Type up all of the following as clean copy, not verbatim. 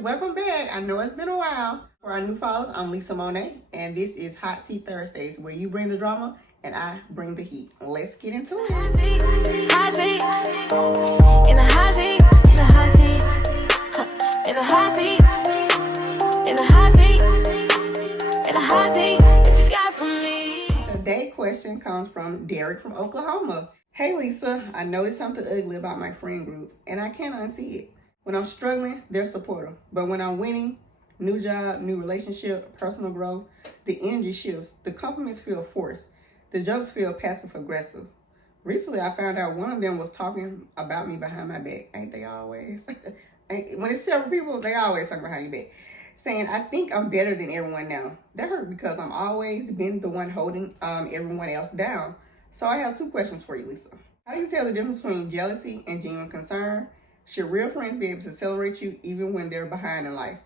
welcome back. I know it's been a while. For our new followers, I'm Lisa Monet, and this is Hot Seat Thursdays, where you bring the drama and I bring the heat. Let's get into it. Hot seat, in the hot seat, in the hot seat, in the hot seat, in the hot seat, in the hot seat that you got from me. Today's question comes from Derek from Oklahoma. Hey Lisa, I noticed something ugly about my friend group, and I can't unsee it. When I'm struggling, they're supportive. But when I'm winning, new job, new relationship, personal growth, the energy shifts. The compliments feel forced. The jokes feel passive aggressive. Recently, I found out one of them was talking about me behind my back. Ain't they always? When it's several people, they always talk behind your back. Saying, I think I'm better than everyone now. That hurt because I'm always been the one holding everyone else down. So I have two questions for you, Lisa. How do you tell the difference between jealousy and genuine concern? Should real friends be able to celebrate you even when they're behind in life?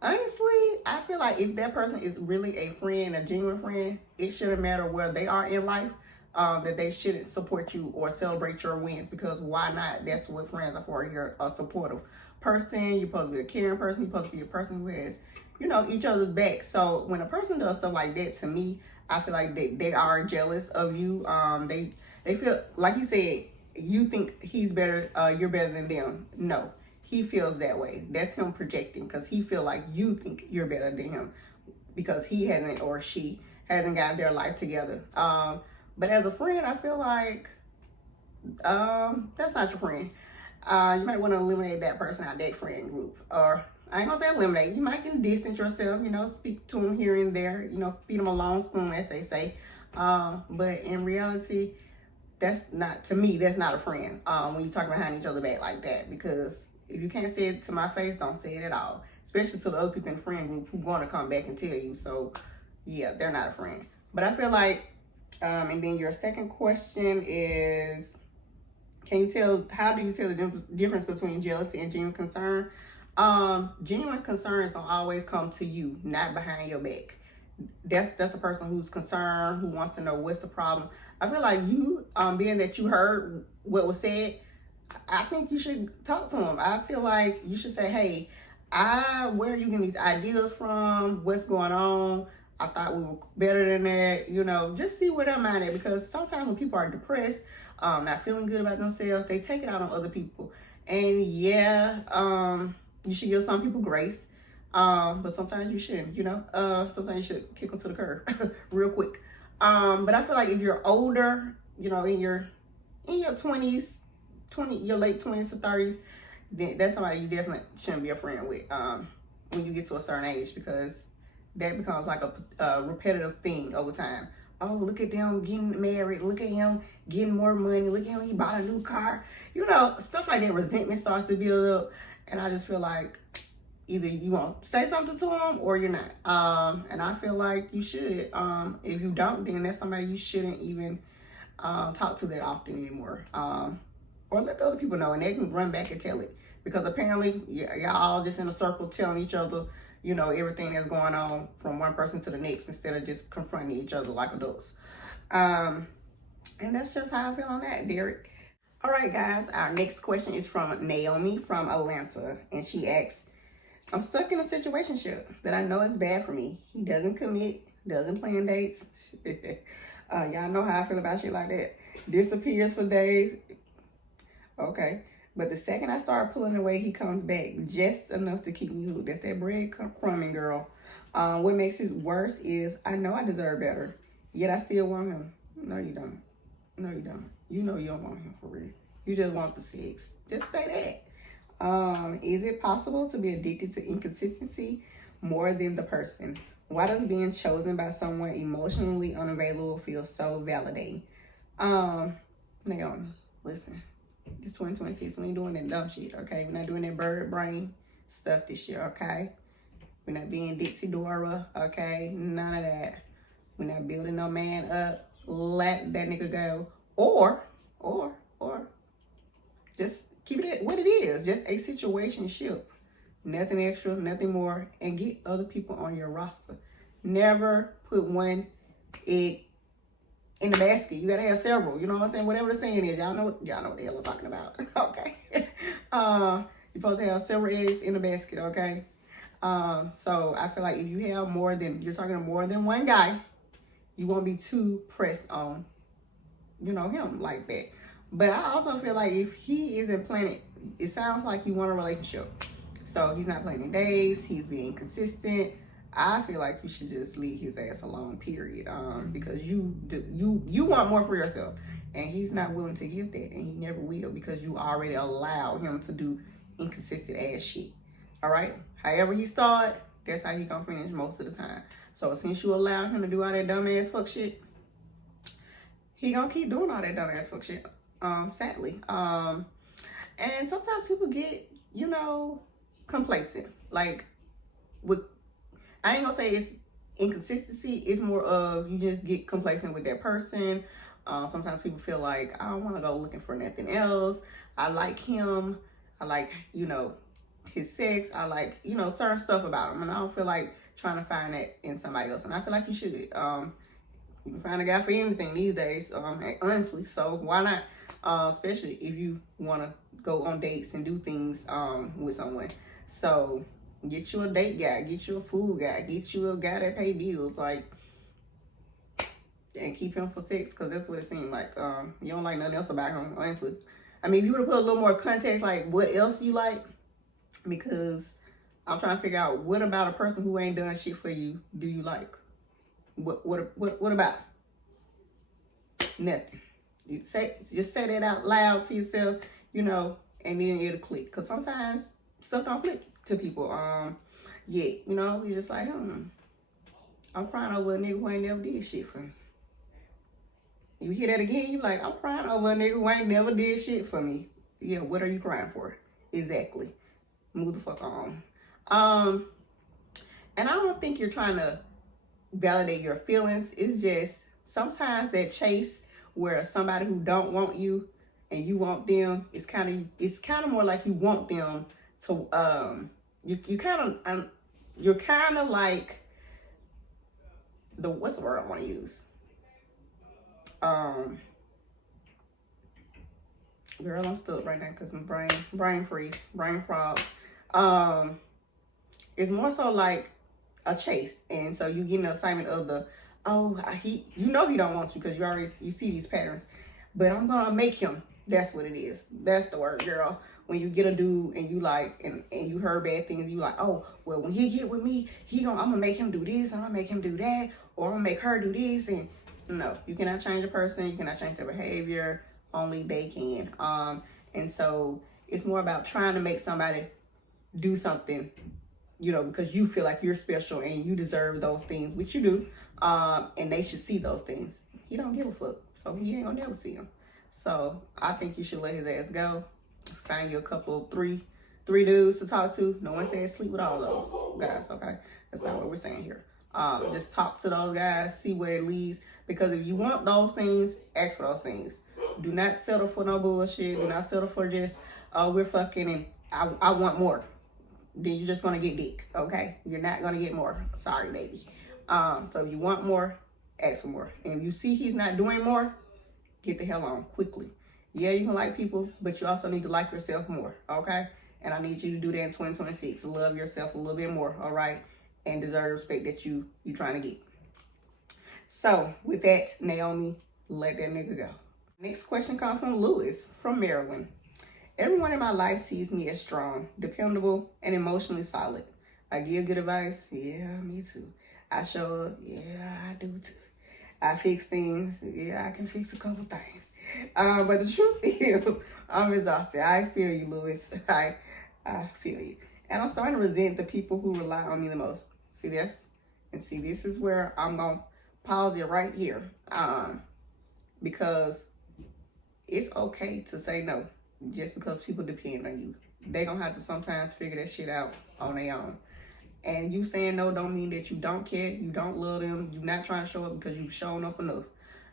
Honestly, I feel like if that person is really a friend, a genuine friend, it shouldn't matter where they are in life, that they shouldn't support you or celebrate your wins, because why not? That's what friends are for. You're a supportive person. You're supposed to be a caring person. You're supposed to be a person who has, each other's back. So when a person does stuff like that, to me, I feel like they are jealous of you. They feel, like you said, you think he's better, you're better than them. No, he feels that way. That's him projecting, because he feel like you think you're better than him because he hasn't, or she hasn't got their life together. But as a friend, I feel like that's not your friend. You might want to eliminate that person out of that friend group. Or I ain't gonna say eliminate. You might can distance yourself, speak to them here and there, feed them a long spoon, as they say. But in reality, that's not, to me, that's not a friend when you talk behind each other back like that. Because if you can't say it to my face, don't say it at all. Especially to the other people in the friend group who going to come back and tell you. So, yeah, they're not a friend. But I feel like, and then your second question is, how do you tell the difference between jealousy and genuine concern? Genuine concerns don't always come to you, not behind your back. That's a person who's concerned, who wants to know what's the problem. I feel like you, being that you heard what was said, I think you should talk to him. I feel like you should say, hey, where are you getting these ideas from? What's going on? I thought we were better than that. Just see where their mind at, because sometimes when people are depressed, not feeling good about themselves, they take it out on other people. And yeah, you should give some people grace. But sometimes you shouldn't, sometimes you should kick them to the curb real quick. But I feel like if you're older, in your 20s, your late 20s to 30s, then that's somebody you definitely shouldn't be a friend with, when you get to a certain age, because that becomes like a repetitive thing over time. Oh, look at them getting married. Look at him getting more money. Look at him, he bought a new car. Stuff like that. Resentment starts to build up. And I just feel like either you want to say something to him or you're not. And I feel like you should. If you don't, then that's somebody you shouldn't even talk to that often anymore. Or let the other people know, and they can run back and tell it. Because apparently, y'all all just in a circle telling each other, everything that's going on from one person to the next, instead of just confronting each other like adults. And that's just how I feel on that, Derek. All right, guys, our next question is from Naomi from Atlanta. And she asks, I'm stuck in a situationship that I know is bad for me. He doesn't commit, doesn't plan dates. Y'all know how I feel about shit like that. Disappears for days. Okay. But the second I start pulling away, he comes back just enough to keep me hooked. That's that bread crumbing, girl. What makes it worse is I know I deserve better, yet I still want him. No, you don't. No, you don't. You know you don't want him for real. You just want the sex. Just say that. Is it possible to be addicted to inconsistency more than the person? Why does being chosen by someone emotionally unavailable feel so validating? Naomi, listen. It's 2026. We ain't doing that dumb shit, okay? We're not doing that bird brain stuff this year, okay? We're not being Dixie Dora, okay? None of that. We're not building no man up. Let that nigga go. Or just keep it at what it is. Just a situationship. Nothing extra, nothing more. And get other people on your roster. Never put one egg in the basket. You gotta have several. You know what I'm saying? Whatever the saying is, y'all know what the hell I'm talking about. Okay. You're supposed to have several eggs in a basket, okay? So I feel like if you have you're talking to more than one guy, you won't be too pressed on, him like that. But I also feel like if he isn't planning, it sounds like you want a relationship. So he's not planning days, he's being consistent. I feel like you should just leave his ass alone, period. Because you want more for yourself. And he's not willing to give that, and he never will, because you already allow him to do inconsistent ass shit. All right? However he start, that's how he gonna finish most of the time. So since you allow him to do all that dumbass fuck shit, he gonna keep doing all that dumbass fuck shit. Sadly. And sometimes people get, complacent. Like, I ain't gonna say it's inconsistency. It's more of you just get complacent with that person. Sometimes people feel like, I don't want to go looking for nothing else. I like him. I like, his sex. I like, certain stuff about him. And I don't feel like trying to find that in somebody else. And I feel like you should. You can find a guy for anything these days, honestly. So why not? Especially if you want to go on dates and do things with someone. So get you a date guy, get you a food guy, get you a guy that pay bills, and keep him for sex, because that's what it seemed like. You don't like nothing else about him, honestly. I mean, if you would have put a little more context, like what else you like, because I'm trying to figure out what about a person who ain't done shit for you do you like? What about? Nothing. Just say that out loud to yourself, and then it'll click. Cause sometimes stuff don't click to people. You're just like, I'm crying over a nigga who ain't never did shit for me. You hear that again, you like, I'm crying over a nigga who ain't never did shit for me. Yeah, what are you crying for? Exactly. Move the fuck on. And I don't think you're trying to validate your feelings. It's just sometimes that chase where somebody who don't want you and you want them, it's kind of more like you want them to you're kind of like what's the word I want to use? Girl, I'm stuck right now because my brain freeze, brain frog. It's more so like a chase, and so you get an assignment of he don't want you because you see these patterns, but I'm gonna make him. That's what it is. That's the word, girl. When you get a dude and you like, and you heard bad things, you like, oh, well, when he get with me, I'm gonna make him do this, I'm gonna make him do that, or I'm gonna make her do this. And no, you cannot change a person, you cannot change their behavior, only they can. And so it's more about trying to make somebody do something, because you feel like you're special and you deserve those things, which you do, and they should see those things. He don't give a fuck, so he ain't gonna never see them. So I think you should let his ass go. Find you a couple, three dudes to talk to. No one says sleep with all those guys, okay? That's not what we're saying here. Just talk to those guys, see where it leads. Because if you want those things, ask for those things. Do not settle for no bullshit. Do not settle for just, we're fucking and I want more. Then you're just gonna get dick, okay? You're not gonna get more. Sorry, baby. So if you want more, ask for more. And if you see he's not doing more, get the hell on quickly. Yeah, you can like people, but you also need to like yourself more, okay? And I need you to do that in 2026. Love yourself a little bit more, all right? And deserve the respect that you trying to get. So with that, Naomi, let that nigga go. Next question comes from Lewis from Maryland. Everyone in my life sees me as strong, dependable, and emotionally solid. I give good advice. Yeah, me too. I show up. Yeah, I do too. I fix things. Yeah, I can fix a couple things. But the truth is, I'm exhausted. I feel you, Lewis. I feel you. And I'm starting to resent the people who rely on me the most. See this? And see, this is where I'm going to pause it right here. Because it's okay to say no just because people depend on you. They going to have to sometimes figure that shit out on their own. And you saying no don't mean that you don't care, you don't love them, you're not trying to show up because you've shown up enough.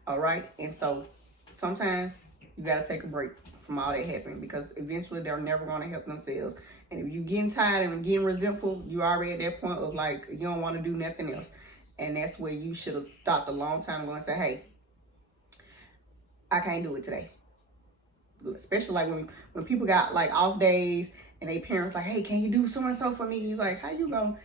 All right? And so sometimes you got to take a break from all that happening, because eventually they're never going to help themselves. And if you're getting tired and getting resentful, you're already at that point of like, you don't want to do nothing else. And that's where you should have stopped a long time ago and said, hey, I can't do it today. Especially like when people got like off days and they parents like, hey, can you do so and so for me? He's like, how you gonna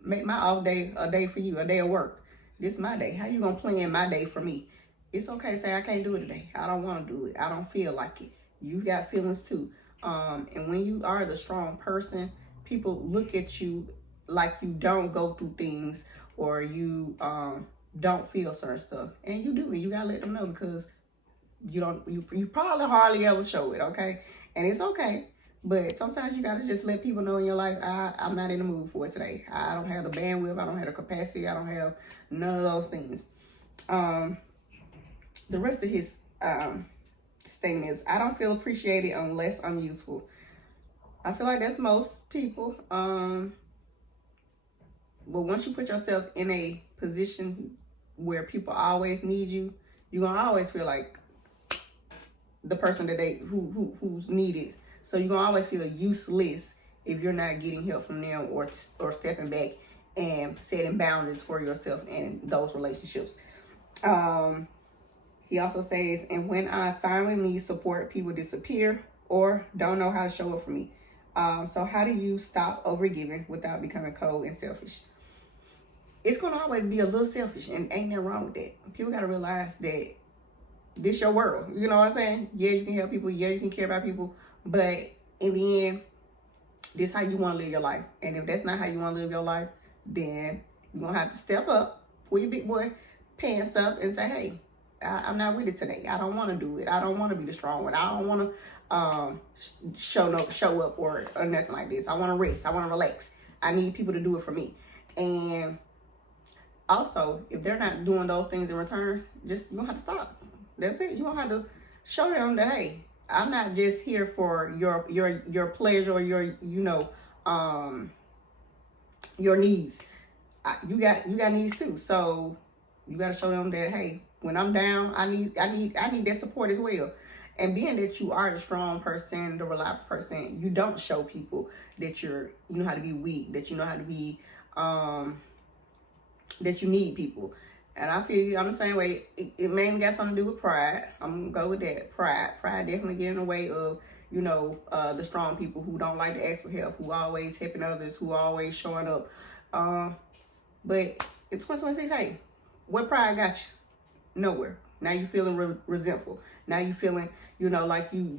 make my off day a day for you, a day of work? This is my day. How you gonna plan my day for me? It's okay to say I can't do it today. I don't want to do it. I don't feel like it. You got feelings too. And when you are the strong person, people look at you like you don't go through things, or you don't feel certain stuff, and you do, and you gotta let them know, because you probably hardly ever show it, okay? And it's okay, but sometimes you gotta just let people know in your life, I'm not in the mood for it today. I don't have the bandwidth, I don't have the capacity, I don't have none of those things. The rest of his statement is, I don't feel appreciated unless I'm useful. I feel like that's most people. But once you put yourself in a position where people always need you, you're gonna always feel like the person that who's needed. So you're gonna always feel useless if you're not getting help from them, or stepping back and setting boundaries for yourself in those relationships. He also says, and when I finally need support, people disappear or don't know how to show up for me. So how do you stop overgiving without becoming cold and selfish? It's going to always be a little selfish, and ain't nothing wrong with that. People got to realize that this your world. You know what I'm saying? Yeah, you can help people. Yeah, you can care about people. But in the end, this how you want to live your life. And if that's not how you want to live your life, then you're going to have to step up, pull your big boy pants up, and say, hey, I'm not with it today. I don't want to do it. I don't want to be the strong one. I don't want to show up or nothing like this. I want to rest. I want to relax. I need people to do it for me. And also, if they're not doing those things in return, you're going to have to stop. That's it. You're going to have to show them that, hey, I'm not just here for your pleasure or your needs. You got needs too. So you got to show them that, hey, when I'm down, I need that support as well. And being that you are the strong person, the reliable person, you don't show people that you know how to be weak, that you know how to be that you need people. And I feel you, I'm the same way. It mainly got something to do with pride. I'm gonna go with that. Pride definitely get in the way of, the strong people who don't like to ask for help, who always helping others, who always showing up. But in 2026, hey, what pride got you? Nowhere. Now you feeling resentful. Now you feeling, like you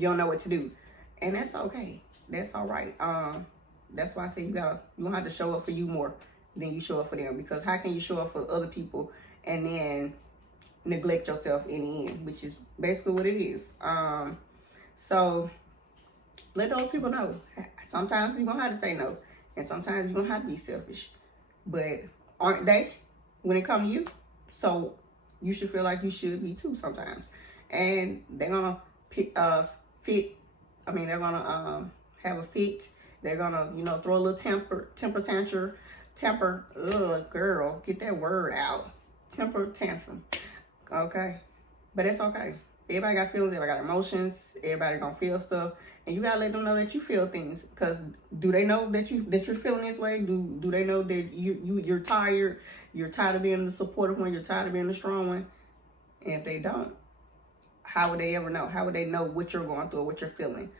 don't know what to do, and that's okay. That's all right. That's why I say you don't have to show up for you more than you show up for them, because how can you show up for other people and then neglect yourself in the end, which is basically what it is. So let those people know. Sometimes you're gonna have to say no, and sometimes you're gonna have to be selfish, but aren't they when it comes to you? So you should feel like you should be too sometimes. And they're gonna they're gonna have a fit. They're gonna, throw a little temper tantrum. Girl, get that word out. Temper tantrum. Okay? But it's okay. Everybody got feelings, everybody got emotions, everybody gonna feel stuff. And you gotta let them know that you feel things. Because do they know that you're feeling this way? Do they know that you're tired? You're tired of being the supportive one, you're tired of being the strong one? And if they don't, how would they ever know? How would they know what you're going through or what you're feeling?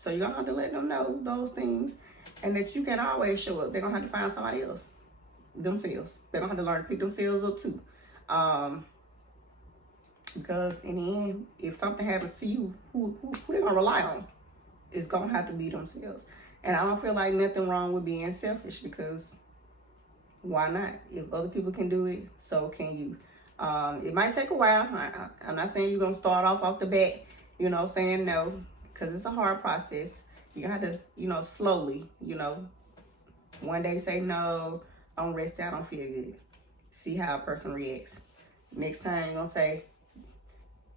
So you're gonna have to let them know those things, and that you can always show up. They're gonna have to find somebody else, themselves. They're gonna have to learn to pick themselves up too. Because in the end, if something happens to you, who they gonna rely on? It's gonna have to be themselves. And I don't feel like nothing wrong with being selfish, because why not? If other people can do it, so can you. It might take a while. I'm not saying you're gonna start off the bat, saying no, because it's a hard process. You have to, slowly, one day say no, I'm rested, I don't feel good. See how a person reacts. Next time you're gonna say,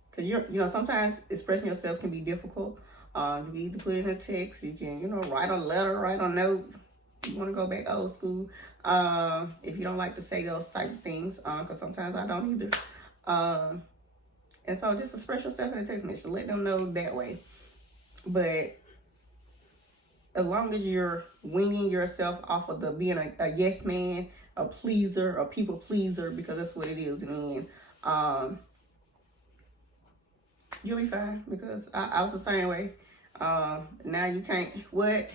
because sometimes expressing yourself can be difficult. You can either put it in a text, you can, write a letter, write a note. You want to go back old school. If you don't like to say those type of things, because sometimes I don't either. And so just express yourself in a text message. Let them know that way. But as long as you're weaning yourself off of being a yes man, a pleaser, a people pleaser, because that's what it is in the end. You'll be fine, because I was the same way. Now you can't, what?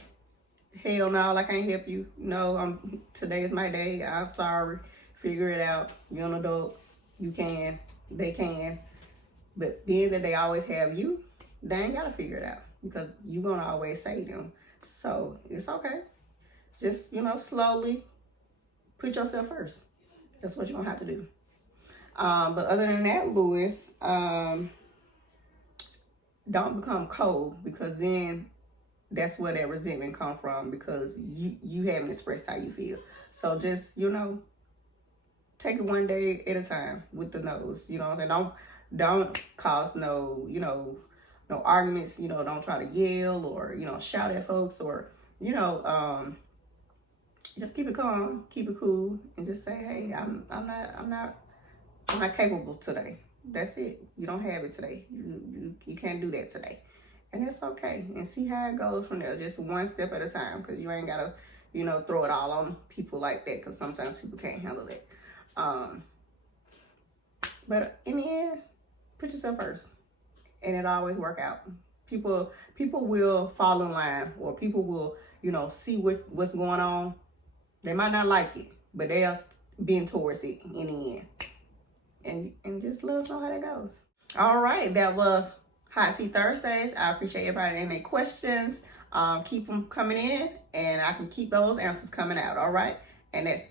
Hell no, I can't help you. No, today is my day. I'm sorry. Figure it out. You're an adult. You can. They can. But then that they always have you, they ain't gotta figure it out, because you're gonna always save them. So it's okay. Just, slowly put yourself first. That's what you're gonna have to do. But other than that, Lewis, don't become cold, because then that's where that resentment come from, because you haven't expressed how you feel. So just, take it one day at a time with the nose. You know what I'm saying? Don't cause no arguments. Don't try to yell or shout at folks, or just keep it calm, keep it cool, and just say, hey, I'm not capable today. That's it. You don't have it today. You can't do that today. And it's okay. And see how it goes from there. Just one step at a time, because you ain't got to, throw it all on people like that, because sometimes people can't handle it. But in the end, put yourself first, and it'll always work out. People will fall in line, or people will, see what's going on. They might not like it, but they'll bend towards it in the end. And just let us know how that goes. All right, that was Hot Seat Thursdays. I appreciate everybody and their questions. Keep them coming in, and I can keep those answers coming out. All right, and that's